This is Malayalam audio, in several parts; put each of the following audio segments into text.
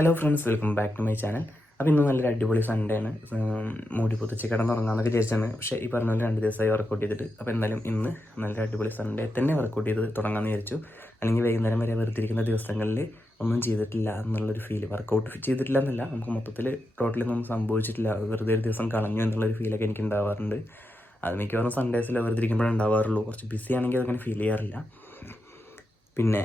Hello friends welcome back to my channel അപ്പോൾ ഇന്ന് നല്ലൊരു അടിപൊളി സൺഡേ ആണ്. മൂടി പൊത്തിച്ച് കിടന്നുറങ്ങാമെന്നൊക്കെ വിചാരിച്ചാണ്. പക്ഷേ ഈ പറഞ്ഞ പോലെ രണ്ട് ദിവസമായി വർക്കൗട്ട് ചെയ്തിട്ട്. അപ്പോൾ എന്തായാലും ഇന്ന് നല്ലൊരു അടിപൊളി സൺഡേ തന്നെ വർക്കൗട്ട് ചെയ്ത് തുടങ്ങാമെന്ന് വിചാരിച്ചു. അല്ലെങ്കിൽ വൈകുന്നേരം വരെ വെറുതിരിക്കുന്ന ദിവസങ്ങളിൽ ഒന്നും ചെയ്തിട്ടില്ല എന്നുള്ളൊരു ഫീൽ വർക്കൗട്ട് ചെയ്തിട്ടില്ല എന്നല്ല നമുക്ക് മൊത്തത്തിൽ ടോട്ടലി ഒന്നും സംഭവിച്ചിട്ടില്ല. വെറുതെ ഒരു ദിവസം കളഞ്ഞു എന്നുള്ളൊരു ഫീലൊക്കെ എനിക്ക് ഉണ്ടാവാറുണ്ട്. അത് മിക്കവാറും സൺഡേസിൽ വെറുതെ ഇരിക്കുമ്പോഴേ ഉണ്ടാവാറുള്ളൂ. കുറച്ച് ബിസി ആണെങ്കിൽ അതങ്ങനെ ഫീൽ ചെയ്യാറില്ല. പിന്നെ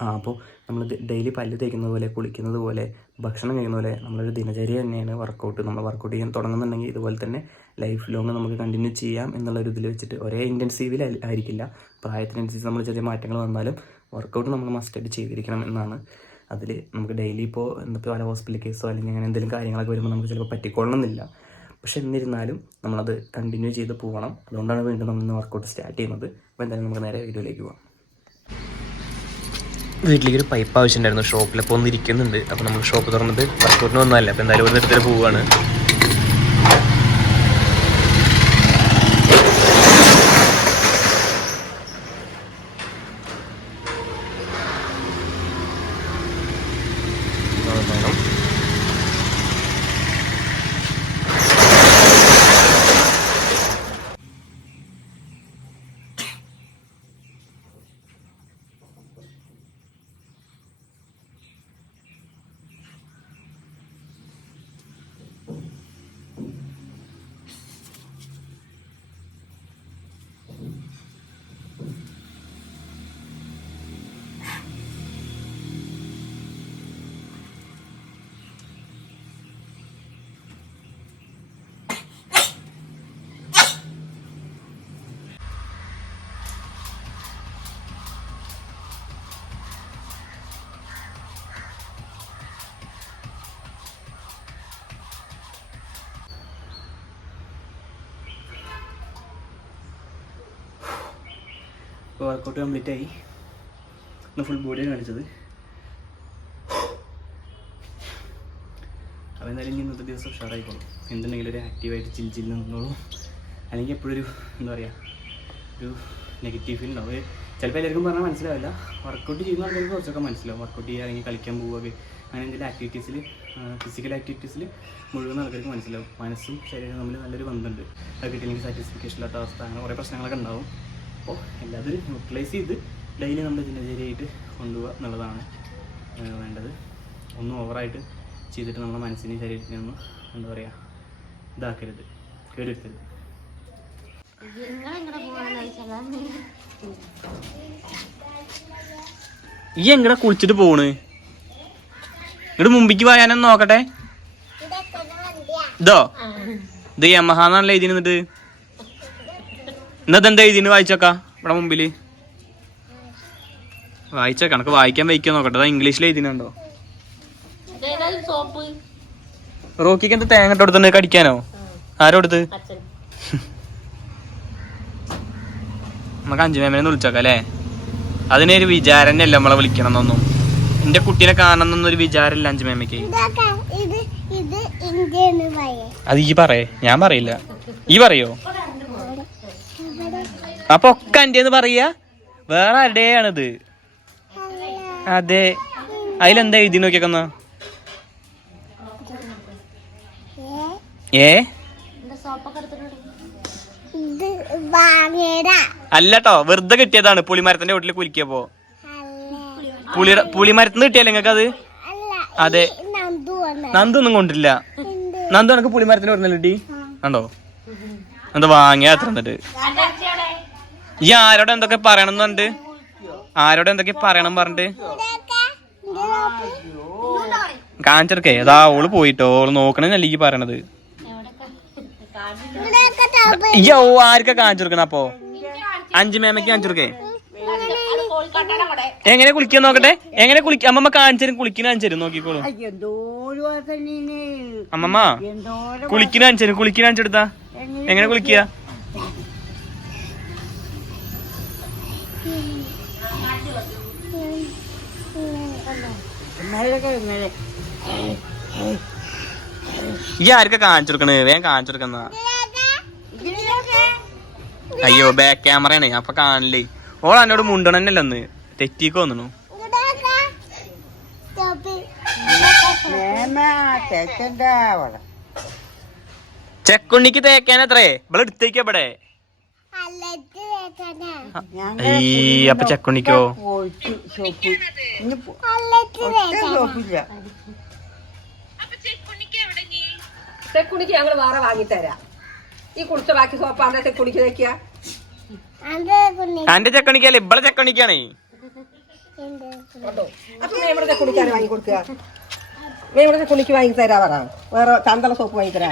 അപ്പോൾ നമ്മൾ ഡെയിലി പല്ല് തേക്കുന്നത് പോലെ കുളിക്കുന്നത് പോലെ ഭക്ഷണം കഴിക്കുന്ന പോലെ നമ്മളൊരു ദിനചര്യ തന്നെയാണ് വർക്കൗട്ട് നമ്മൾ വർക്കൗട്ട് ചെയ്യാൻ തുടങ്ങുന്നുണ്ടെങ്കിൽ ഇതുപോലെ തന്നെ ലൈഫ് ലോങ് നമുക്ക് കണ്ടിന്യൂ ചെയ്യാം എന്നുള്ള ഒരു ഇതിൽ വെച്ചിട്ട് ഒരേ ഇന്റൻസീവിൽ ആയിരിക്കില്ല. പ്രായത്തിനനുസരിച്ച് നമ്മൾ ചെറിയ മാറ്റങ്ങൾ വന്നാലും വർക്കൗട്ട് നമ്മൾ മസ്റ്റായിട്ട് ചെയ്തിരിക്കണം എന്നാണ് അതിൽ നമുക്ക് ഡെയിലി ഇപ്പോൾ എന്തൊക്കെ പല ഹോസ്പിറ്റൽ കേസോ അല്ലെങ്കിൽ അങ്ങനെ എന്തെങ്കിലും കാര്യങ്ങളൊക്കെ വരുമ്പോൾ നമുക്ക് ചിലപ്പോൾ പറ്റിക്കൊള്ളണമെന്നില്ല. പക്ഷേ എന്നിരുന്നാലും നമ്മളത് കണ്ടിന്യൂ ചെയ്ത് പോകണം അതുകൊണ്ടാണ് വീണ്ടും നമ്മൾ ഇന്ന് വർക്കൗട്ട് സ്റ്റാർട്ട് ചെയ്യുന്നത്. അപ്പോൾ എന്തായാലും നമുക്ക് നേരെ വീഡിയോയിലേക്ക് പോകാം വീട്ടിലേക്ക് ഒരു പൈപ്പ് ആവശ്യമുണ്ടായിരുന്നു. ഷോപ്പിലപ്പോൾ ഒന്നിരിക്കുന്നുണ്ട് അപ്പോൾ നമ്മൾ ഷോപ്പ് തുറന്നത് വർക്കൗട്ടിന് വന്നതല്ല. അപ്പോൾ എന്തായാലും ഇവിടെ എടുത്തിട്ട് പോവുകയാണ് ഇപ്പോൾ വർക്കൗട്ട് കംപ്ലീറ്റ് ആയി. ഇന്ന് ഫുൾ ബോഡിയാണ് കാണിച്ചത്. അപ്പോൾ എന്തായാലും ഇനി ഇന്നത്തെ ദിവസം ഉഷാറായിക്കോളും എന്തുണ്ടെങ്കിലും ഒരു ആക്റ്റീവായിട്ട് ചിൽ ചിൽ നിന്നോളൂ. അല്ലെങ്കിൽ എപ്പോഴൊരു എന്താ പറയുക ഒരു നെഗറ്റീവ് ഫീൽ ഉണ്ടാവും. ചിലപ്പോൾ എല്ലാവർക്കും പറഞ്ഞാൽ മനസ്സിലാവില്ല. വർക്കൗട്ട് ചെയ്യുന്ന ആൾക്കാർക്ക് കുറച്ചൊക്കെ മനസ്സിലാവും. വർക്കൗട്ട് ചെയ്യുക അല്ലെങ്കിൽ കളിക്കാൻ പോവുക അങ്ങനെ എന്തെങ്കിലും ആക്ടിവിറ്റീസിൽ ഫിസിക്കൽ ആക്ടിവിറ്റീസിൽ മുഴുവൻ ആൾക്കാർക്ക് മനസ്സിലാവും. മനസ്സും ശരീരവും തമ്മിൽ നല്ലൊരു ബന്ധമുണ്ട്. അത് കിട്ടിയില്ലെങ്കിൽ സാറ്റിസ്ഫിക്കേഷൻ ഇല്ലാത്ത അവസ്ഥ അങ്ങനെ കുറേ പ്രശ്നങ്ങളൊക്കെ ഉണ്ടാവും. അപ്പോൾ എല്ലാത്തിനും യൂട്ടിലൈസ് ചെയ്ത് ഡെയിലി നമ്മൾ ദിനചര്യയായിട്ട് കൊണ്ടുപോകുക എന്നുള്ളതാണ് വേണ്ടത്. ഒന്നും ഓവറായിട്ട് ചെയ്തിട്ട് നമ്മുടെ മനസ്സിനെയും ശരീരത്തിനെയൊന്നും എന്താ പറയുക ഇതാക്കരുത് കേടുവരുത്തരുത്. ഈ എങ്ങടെ കുളിച്ചിട്ട് പോണ്? ഇങ്ങോട്ട് മുമ്പിക്ക് പോയാനൊന്ന് നോക്കട്ടെ. ഇതോ? ഇത് യമഹാന്നാണല്ലേ എഴുതി നിന്നിട്ട് ഇന്നത്തെ എന്താ വായിച്ചേക്കാ? വായിച്ചോക്കാ ഇവിടെ മുമ്പിൽ. വായിച്ചേക്ക കണക്ക് വായിക്കാൻ വയ്ക്കാൻ നോക്കട്ടെ. അതാ ഇംഗ്ലീഷിൽ എഴുതിനുണ്ടോ? സോപ്പ് റോക്കിക്ക് എന്താ തേങ്ങ ഇട്ട് കൊടുത്തിട്ട് കടിക്കാനോ? ആരോ കൊടുത്ത്? അച്ഛൻ. നമുക്ക് അഞ്ചു മേമനെ വിളിച്ചേക്കാം അല്ലേ? അതിനൊരു വിചാരം തന്നെയല്ല നമ്മളെ വിളിക്കണം എന്നൊന്നും എന്റെ കുട്ടീനെ കാണണം എന്നൊരു വിചാരമില്ല അഞ്ചു മേമയ്ക്ക് അത് ഈ പറയേ. ഞാൻ പറയില്ല. ഈ പറയോ? അപ്പൊ ഒക്കെ അന്റി എന്ന് പറയാ. വേറെ ആരുടെയാണിത്? അതെ. അതിലെന്താ എഴുതി നോക്കിയേക്കുന്ന? ഏ? അല്ലട്ടോ വെറുതെ കിട്ടിയതാണ്. പുളിമരത്തിന്റെ വീട്ടിൽ കുലിക്കിയപ്പോ. അല്ല പുളി പുളിമരത്തിന് കിട്ടിയല്ലേ നിങ്ങൾക്ക് അത്. അതെ നന്ദു ഒന്നും കൊണ്ടില്ല നന്ദു എനിക്ക് പുളിമരത്തിന്റെ വീട്ടിൽ കിട്ടി? കണ്ടോ? എന്താ വാങ്ങിയ അത്ര എന്നിട്ട്? ഈ ആരോടെ എന്തൊക്കെ പറയണം എന്നുണ്ട് ആരോടെ എന്തൊക്കെ പറയണം പറഞ്ഞിട്ട്? കാണിച്ചെടുക്കേ. അതാ ഓൾ പോയിട്ടോ. ഓൾ നോക്കണെന്നല്ല ഈ പറയണത്. ഓ ആർക്കാ കാണിച്ചെടുക്കണം അപ്പോ? അഞ്ചു മേമയ്ക്ക് കാണിച്ചെടുക്കേ. എങ്ങനെ കുളിക്കാൻ നോക്കട്ടെ? എങ്ങനെ കുളിക്ക അമ്മമ്മ കാണിച്ചു കുളിക്കുന്ന കാണിച്ചു തരും. നോക്കിക്കോളൂ. അമ്മമ്മ കുളിക്കുന്ന കാണിച്ചു തരും. കുളിക്കുന്ന കാണിച്ചെടുത്താ. എങ്ങനെ കുളിക്കുക? ഈ ആർക്കാ കാണിച്ചു കൊടുക്കണേ വേഗം കാണിച്ചു കൊടുക്കുന്ന അയ്യോ ബാക്ക് ക്യാമറയാണ് അപ്പൊ കാണില്ലേ. ഓൾ എന്നോട് മുണ്ടണന്നല്ലോ ഒന്ന് തെറ്റിക്ക് വന്നു അല്ലത്ത് ചെക്കുണ്ണിക്ക് തേക്കാനത്രേ. ഇവിടെ എടുത്തേക്ക് ഇവിടെ. അല്ലത്ത് തേക്കാനാ. ഈ അപ്പൊ ചെക്കുണ്ണിക്കോ? തെക്കുണിക്ക് ഞങ്ങൾ വേറെ വാങ്ങിത്തരാം. ഈ കുളിച്ച ബാക്കി സോപ്പാന്റെ തെക്കുണിക്ക് തേക്കുക എന്റെ ചെക്കണിക്കല്ലേ ഇവിടെ ചെക്കണിക്കാണ് അപ്പൊ ഞാൻ ഇവിടെ വാങ്ങി കൊടുക്കുക ഞാൻ ഇവിടെ തെക്കുണിക്ക് വാങ്ങി തരാ പറ. വേറെ ചന്തള സോപ്പ് വാങ്ങി തരാ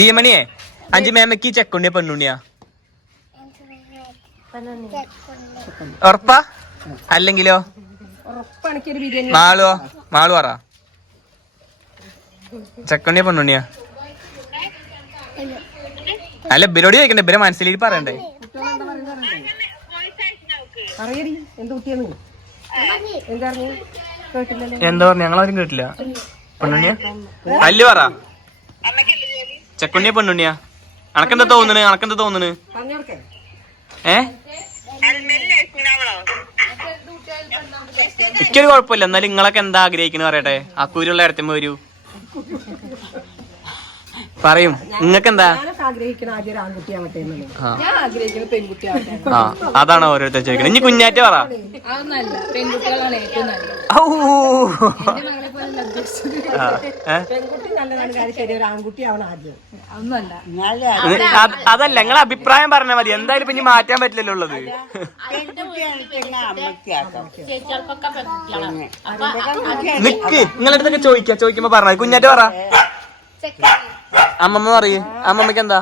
ദീമണിയെ അഞ്ചു മേമക്ക് ചെക്കുണ്ണിയ പെണ്ണുണ്ണിയാ ഉറപ്പാ അല്ലെങ്കിലോ മാളുവോ മാളു പറ ചെക്കുണ്ണിയ പെണ്ണുണ്ണിയാ അല്ല ഇബരോട് ചോദിക്കണ്ടേ ഇബരെ മനസ്സിലേക്ക് പറയണ്ടേ അറിയടി എന്ത് കുട്ടിയെന്ന് എന്താ പറഞ്ഞു? കേട്ടില്ല എന്താ പറഞ്ഞ? ഞങ്ങളാരും കേട്ടില്ല. പെണ്ണുണ്ണിയ അല്ല് പറ. ചെക്കുണ്ണിയ പെണ്ണുണ്ണിയ? അനക്കെന്താ തോന്നുന്നു അനക്കെന്താ തോന്നുന്നു പറഞ്ഞോടക്കെ. ഏ? എനിക്കൊരു കുഴപ്പമില്ല. എന്നാലും നിങ്ങളൊക്കെ എന്താ ആഗ്രഹിക്കുന്നു പറയട്ടെ? അക്കൂരുള്ള ഇടത്തുമ്പോ വരൂ. പറയും. നിങ്ങൾക്ക് എന്താ ആ. ഞാൻ ആഗ്രഹിക്കുന്ന പെൺകുട്ടിയാവട്ടെ ആ അതാണ് ഓരോരുത്തർ ചോദിക്കുന്നത്. ഇനി കുഞ്ഞാറ്റ പറ. അതല്ല നിങ്ങളെ അഭിപ്രായം പറഞ്ഞാൽ മതി. എന്തായാലും പിന്നെ ഇനി മാറ്റാൻ പറ്റില്ലല്ലോ ഉള്ളത്. നിക്ക്. നിങ്ങളുടെ അടുത്തൊക്കെ ചോദിക്കാ. ചോദിക്കുമ്പോ പറഞ്ഞ കുഞ്ഞാറ്റ പറ. അമ്മമ്മ പറയേ. അമ്മമ്മക്ക് എന്താ?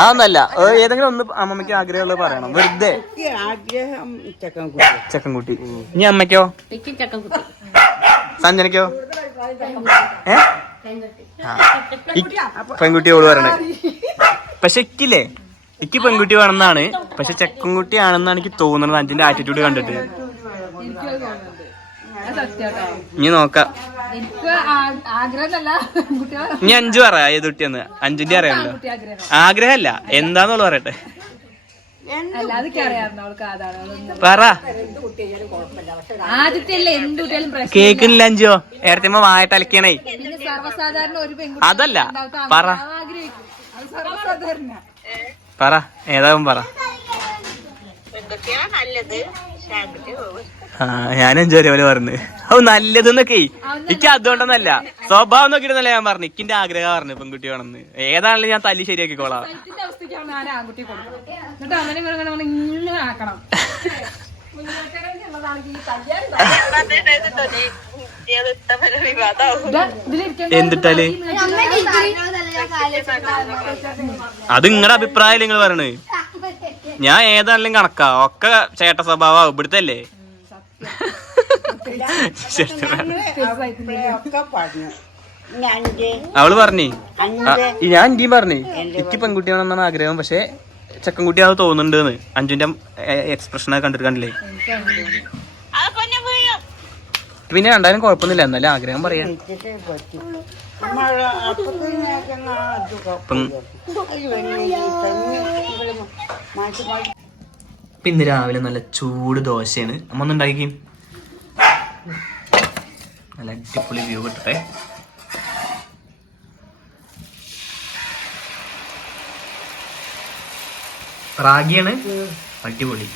അതൊന്നല്ല. ഏതെങ്കിലും ഒന്ന് അമ്മമ്മക്ക് ആഗ്രഹമുള്ളത് പറയണം. വെറുതെ. ചക്കൻകുട്ടി ചെക്കൻ കുട്ടി. ചെക്കൻകുട്ടി ഇനി അമ്മയ്ക്കോ? സഞ്ജനയ്ക്കോ? ഏ? പെൺകുട്ടിയോട് ഇക്ക് പെൺകുട്ടി ഓൾ പറയണേ പക്ഷെ ഇക്കില്ലേ? ഇക്ക് പെൺകുട്ടി വേണമെന്നാണ്. പക്ഷെ ചെക്കൻകുട്ടി ആണെന്നാണ് എനിക്ക് തോന്നുന്നത്. അഞ്ചിന്റെ ആറ്റിറ്റ്യൂഡ് കണ്ടിട്ട്. ഇനി നോക്കാം. ഇനി അഞ്ചു പറ ഏത് കുട്ടിയെന്ന്? അഞ്ചിന്റെ അറിയാമല്ലോ ആഗ്രഹമല്ല. എന്താന്നുള്ളത് പറയട്ടെ. പറ. കേക്കുന്നില്ല അഞ്ചോ നേരത്തെ വായ തലക്കണേ. അതല്ല. പറ. ആൺകുട്ടി അത് സർവസാധാരണ. പറ. ഏതാവും പറ. ആ ഞാൻ വരെ പോലെ പറഞ്ഞു. അത് നല്ലതെന്നൊക്കെ. എനിക്ക് അതുകൊണ്ടൊന്നല്ല. സ്വഭാവം നോക്കിയിട്ടല്ല ഞാൻ പറഞ്ഞു. ഇക്കിന്റെ ആഗ്രഹം പറഞ്ഞു പെൺകുട്ടി വേണമെന്ന് ഏതാണെങ്കിലും ഞാൻ തല്ലി ശരിയാക്കിക്കോളാം. എന്തിട്ടാൽ? അത് നിങ്ങളുടെ അഭിപ്രായം നിങ്ങൾ പറയണ്? ഞാൻ ഏതാണെങ്കിലും കണക്കാ. ഒക്കെ ചേട്ട സ്വഭാവ ഇവിടുത്തെ അല്ലേ അവൾ പറഞ്ഞേ. ഞാൻ ഇന്ത്യയും പറഞ്ഞേ. എനിക്ക് പെൺകുട്ടിയാണെന്നാണ് ആഗ്രഹം. പക്ഷെ ചെക്കൻകുട്ടി അത് തോന്നുന്നുണ്ട് അഞ്ജുന്റെ എക്സ്പ്രഷൻ കണ്ടിട്ട് കണ്ടില്ലേ? പിന്നെ രണ്ടായാലും കുഴപ്പമൊന്നുമില്ല. എന്നാലും ആഗ്രഹം പറയാം ഇന്ന് രാവിലെ നല്ല ചൂട് ദോശയാണ്. ഒന്ന് നല്ല അടിപൊളി വ്യൂ കിട്ടട്ടെ. റാഗിയാണ്. അടിപൊളി!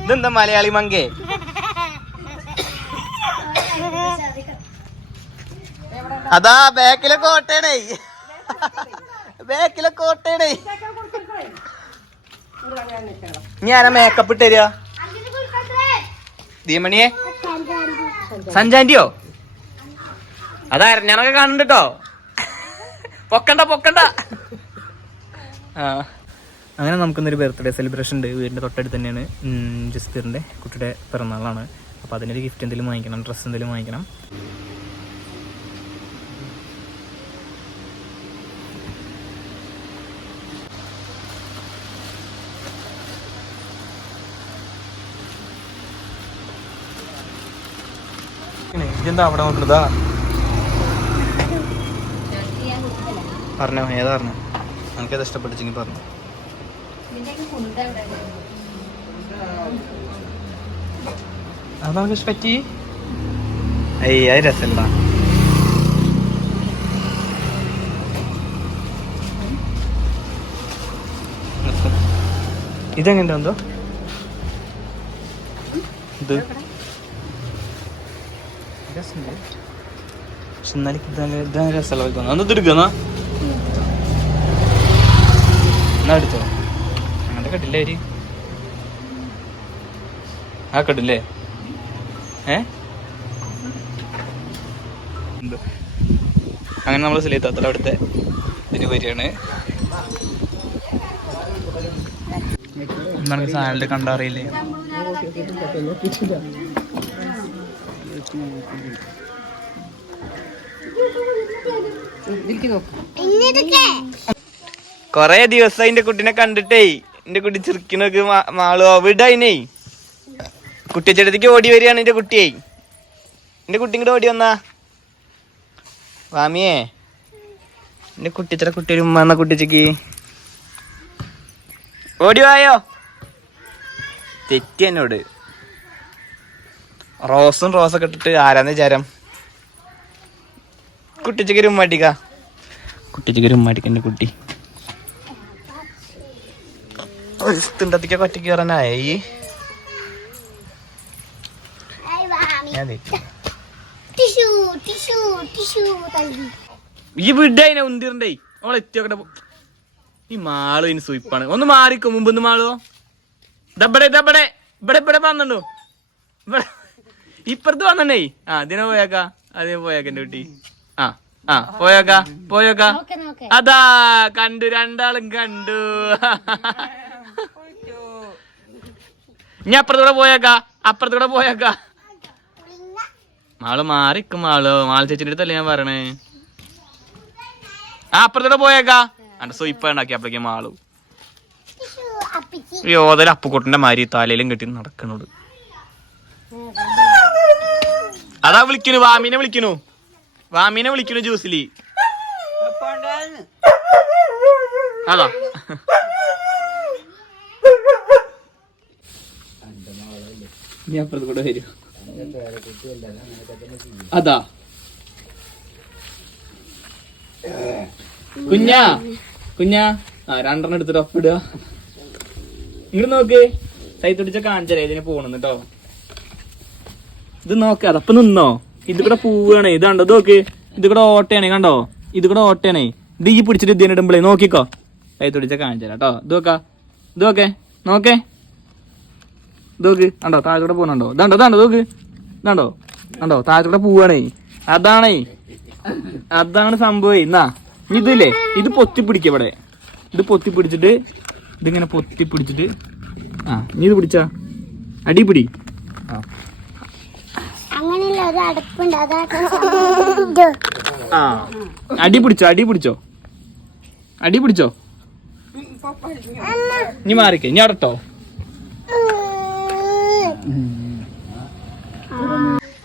ഇതെന്താ മലയാളി മങ്കേ? അതാ ബാക്കിലെ കോട്ടയാണേ ബാക്കിലെ കോട്ടയാണേ ഇനി ആരാ മേക്കപ്പ് ഇട്ട് തരിക? ദീമണിയെ സഞ്ചാന്റിയോ അതാ ഞാനൊക്കെ കാണുന്നുണ്ട് കേട്ടോ പൊക്കണ്ട പൊക്കണ്ട. ആ. അങ്ങനെ നമുക്കിന്നൊരു ബർത്ത്ഡേ സെലിബ്രേഷൻ ഉണ്ട്. വീടിന്റെ തൊട്ടടുത്ത് തന്നെയാണ് ഉം, ജസ്ബീറിന്റെ കുട്ടിയുടെ പിറന്നാളാണ്. അപ്പോൾ അതിനൊരു ഗിഫ്റ്റ് എന്തെങ്കിലും വാങ്ങിക്കണം ഡ്രസ്സ് എന്തെങ്കിലും വാങ്ങിക്കണം. ഇതെന്താ അവിടെ നോക്കണതാ പറഞ്ഞോ ഏതാ പറഞ്ഞു? എനിക്കത് ഇഷ്ടപ്പെട്ടിച്ചെങ്കിൽ പറഞ്ഞു. അത് നമുക്ക് പറ്റി? ഏയ് അത് രസമില്ല ഇതെങ്ങനെ എന്തോ? ഇത്? രസമുണ്ട്. പക്ഷെ എന്നാലും ഇതാണ് രസമുള്ള തോന്നുന്നു. അന്ന് എടുക്കുന്ന എന്നാ. എടുത്തോ? അങ്ങനത്തെ കെട്ടില്ലേ അവർ? ആ കെട്ടില്ലേ? ഏ? അങ്ങനെ നമ്മൾ സിലേത്താത്തല അവിടുത്തെ ഇതിന് വരികയാണ്. നമുക്ക് സാലഡ് കണ്ടറിയില്ലേ? കൊറേ ദിവസം എന്റെ കുട്ടിനെ കണ്ടിട്ടേ. എന്റെ കുട്ടി ചിരിക്കണൊക്കെ മാളു. കുട്ടി കുട്ടിച്ചെടുത്തേക്ക് ഓടി വരികയാണ് എന്റെ കുട്ടിയെ. എന്റെ കുട്ടി ഇങ്ങോട്ട് ഓടി വന്നാ. വാമിയേ എന്റെ കുട്ടിച്ചട കുട്ടി ഒരു ഉമ്മ എന്ന കുട്ടിച്ചക്ക്. ഓടി വായോ. തെറ്റി എന്നോട്. റോസും റോസൊക്കെ ഇട്ടിട്ട് ആരാന്ന് വിചാരം? കുട്ടിച്ചക്ക് ഒരു ഉമ്മട്ടിക്ക കുട്ടിച്ചക്ക് ഒരു കുട്ടി. തിണ്ടത്തേക്കൊക്കെ ഒറ്റയ്ക്ക് കയറാനായി ടിഷ്യൂ ടിഷ്യൂ ടിഷ്യൂ തല്ലി ഈ വിടൈനെ ഉന്തിരണ്ടേ. അവൾ എത്തിയോക്കട്ടെ ഈ മാൾ ഇനി സൂപ്പാണ് ഒന്ന് മാറിക്കോ മുമ്പ് ഒന്ന് മാളോ ദബടെ ദബടെ ഇവിടെ. ഇവിടെ വന്നോ ഇവിടെ. ഇപ്പുറത്ത് വന്നേ ആ ഇതിനെ പോയേക്കാ. അതേ പോയേക്ക എന്റെ കുട്ടി. ആ ആ പോയേക്കാ പോയേക്കാ. അതാ കണ്ടു രണ്ടാളും കണ്ടു. ഇനി അപ്പുറത്തൂടെ പോയേക്കാ അപ്പുറത്തൂടെ പോയേക്കാ. മാൾ മാറിക്കും മാൾ. മാൾ ചേച്ചിന്റെ അടുത്തല്ലേ ഞാൻ പറയണേ. ആ അപ്പുറത്തൂടെ പോയേക്കാ. അന്റെ സൊയ്പ്പ ഉണ്ടാക്കി അപ്പഴേക്കും മാളു യോതല അപ്പുക്കുട്ടന്റെ മാരി തലയിലും കെട്ടി നടക്കണോട് അതാ വിളിക്കണു വാമിനെ വിളിക്കണു വാമിനെ വിളിക്കണു ജ്യൂസിലി. അതാ. അതാ. കുഞ്ഞാ കുഞ്ഞാ. ആ രണ്ടെണ്ണം എടുത്തിട്ട് ഒപ്പിടുക. ഇങ്ങോട്ട് നോക്ക്. സൈത്തൊടിച്ച കാണിച്ചല്ലേ ഇതിന് പോണെന്ന് കേട്ടോ ഇത് നോക്ക് അതപ്പൊ നിന്നോ? ഇത് കൂടെ പൂവാണേ ഇത് കണ്ടോ? ഇത് നോക്ക്. ഇത് കൂടെ ഓട്ടയാണേ കണ്ടോ? ഇത് കൂടെ ഓട്ടയാണേ. ഇത് ഈ പിടിച്ചിട്ട് ഇതിനെ ഇടുമ്പളേ നോക്കിക്കോ. കൈ തുടിച്ച കാണിച്ചാലോ കേട്ടോ ഇത് നോക്ക ഇത് നോക്കേ നോക്കേ. ഇതോക്ക് കണ്ടോ? താഴത്തൂടെ പോകുന്നുണ്ടോ? ഇതാണ്ടോ ഇതാണ്ടോ നോക്ക്. ഇതാണ്ടോ കണ്ടോ? താഴത്തൂടെ പോവാണേ. അതാണേ. അതാണ് സംഭവം. എന്നാ ഇതില്ലേ? ഇത് പൊത്തി പിടിക്ക ഇവിടെ. ഇത് പൊത്തി പിടിച്ചിട്ട് ഇതിങ്ങനെ പൊത്തി പിടിച്ചിട്ട് ആ നീ ഇത് പിടിച്ചാ. അടി പിടി ആ അങ്ങനെയുള്ള ഒരു അടുപ്പുണ്ട്. അതാ ആ അടി പിടിച്ചോ അടി പിടിച്ചോ? അടി പിടിച്ചോ? ഇനി മാറിക്കേ ഇനി അടട്ടോ.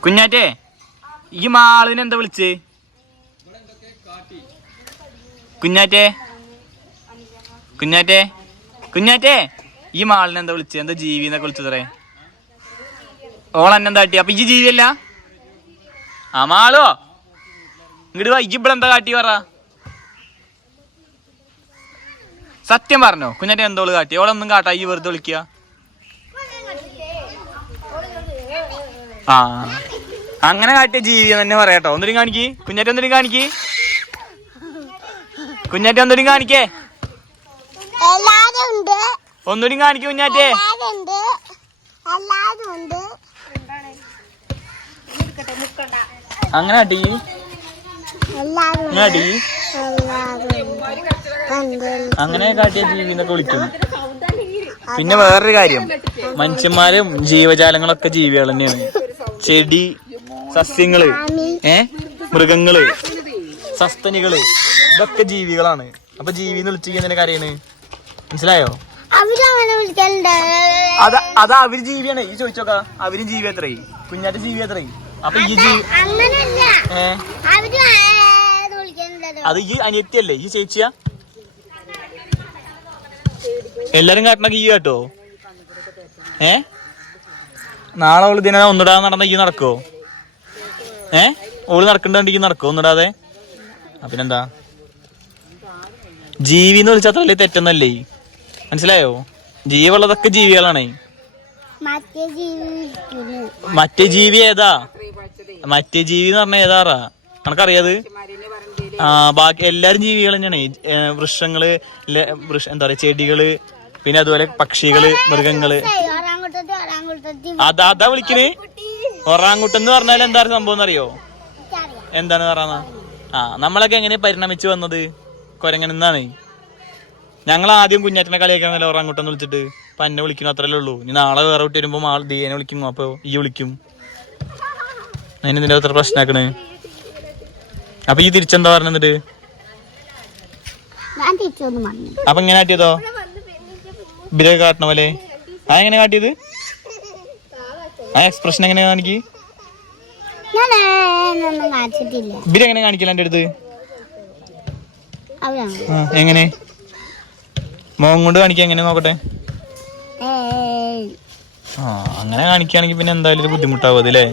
കുഞ്ഞാറ്റേ ഈ മാളിനെ എന്താ വിളിച്ച്? കുഞ്ഞാറ്റേ കുഞ്ഞാറ്റേ കുഞ്ഞാറ്റേ ഈ മാളിനെ എന്താ വിളിച്ച്? എന്താ ജീവി എന്നൊക്കെ വിളിച്ചതറേ ഓളെന്നെ എന്താ കാട്ടി അപ്പൊ ഈ ജീവിയല്ല? ആ മാളോ ഇങ്ങോട്ട് വാ ഇവിടെ എന്താ കാട്ടി പറ. സത്യം പറഞ്ഞോ കുഞ്ഞാട്ടി എന്തോൾ കാട്ടി. ഓളൊന്നും കാട്ടാ ഈ വെറുതെ വിളിക്കുക ആ അങ്ങനെ കാട്ടിയ ജീവി തന്നെ പറയാട്ടോ ഒന്നിനും കാണിക്ക്. കുഞ്ഞാറ്റ ഒന്നിനും കാണിക്ക്. കുഞ്ഞാറ്റ ഒന്നിനും കാണിക്കേ. ഒന്നിനും കാണിക്ക് കുഞ്ഞാറ്റേ എല്ലാരും ഉണ്ട് എല്ലാരും ഉണ്ട് അങ്ങനെ അടി അടി അങ്ങനെ കാട്ടിയ ജീവിന്നൊക്കെ വിളിക്കുന്നു പിന്നെ വേറൊരു കാര്യം. മനുഷ്യന്മാരും ജീവജാലങ്ങളൊക്കെ ജീവികൾ തന്നെയാണ്. ചെടി സസ്യങ്ങൾ ഏ? മൃഗങ്ങൾ സസ്തനികൾ ഇതൊക്കെ ജീവികളാണ്. അപ്പൊ ജീവി എന്ന് വിളിച്ചിരിക്കുന്നതിന്റെ കാര്യമാണ്? മനസ്സിലായോ? അത് അത് അവർ ജീവിയാണ്. ഈ ചോദിച്ചോക്ക. അവരും ജീവി എത്രയും കുഞ്ഞാറ്റ ജീവി എത്രയും അപ്പൊ അത് ഈ അനിയത്തിയല്ലേ? ഈ ചേച്ചിയാ? എല്ലാരും കാട്ടണ ഈ കേട്ടോ. ഏ? നാളെ അവൾ ഇതിനെ ഒന്നിടാതെ നടന്ന ഈ നടക്കോ? ഏ? ഓൾ നടക്കണ്ട ഈ നടക്കോ? ഒന്നിടാതെ? പിന്നെന്താ? ജീവി എന്ന് വിളിച്ചാൽ വലിയ തെറ്റെന്നല്ലേ? മനസ്സിലായോ? ജീവുള്ളതൊക്കെ ജീവികളാണേ. മറ്റേ ജീവി ഏതാ? മറ്റേ ജീവി എന്ന് പറഞ്ഞ ഏതാറാ കണക്കറിയാത് ആ ബാക്കി എല്ലാരും ജീവികൾ തന്നെയാണ്. വൃക്ഷങ്ങൾ എന്താ പറയാ ചെടികൾ പിന്നെ അതുപോലെ പക്ഷികൾ മൃഗങ്ങൾ. അതാ അതാ വിളിക്കണേ. ഒറാങ്കുട്ടൻ എന്ന് പറഞ്ഞാൽ എന്താ സംഭവം എന്നറിയോ? എന്താണ് പറയുന്ന ആ നമ്മളൊക്കെ എങ്ങനെ പരിണമിച്ചു വന്നത്? കൊരങ്ങനെന്നാണ് ഞങ്ങൾ ആദ്യം കുഞ്ഞാറ്റിനെ കളിയാക്കാന്നല്ലോ ഒറാങ്കുട്ടൻ വിളിച്ചിട്ട്. അപ്പൊ എന്നെ വിളിക്കുന്നു അത്രല്ലേ ഉള്ളൂ. ഇനി നാളെ വേറെ കുട്ടി വരുമ്പോ ആൾ ദീനെ വിളിക്കും അപ്പൊ ഈ വിളിക്കും. അതിന് ഇതിന്റെ അത്ര പ്രശ്നമാക്കണ് അപ്പൊ ഈ തിരിച്ചെന്താ പറഞ്ഞിട്ട് ഞാൻ തിരിച്ചൊന്നും പറഞ്ഞു അപ്പൊ ഇങ്ങനെ കാട്ടിയതോ? ഇവരെ കാട്ടണ പോലെ. ആ എങ്ങനെ കാട്ടിയത്? ആ എക്സ്പ്രഷൻ എങ്ങനെ കാണിക്ക്? ബിര എങ്ങനെ കാണിച്ചിട്ടില്ല. ഇവരെങ്ങനെ കാണിക്കല എന്റെ അടുത്ത്? എങ്ങനെ? മോൻ കൊണ്ട് കാണിക്കാൻ എങ്ങനെ നോക്കട്ടെ? ആ അങ്ങനെ കാണിക്കുകയാണെങ്കിൽ പിന്നെ എന്തായാലും ബുദ്ധിമുട്ടാവും അതില്ലേ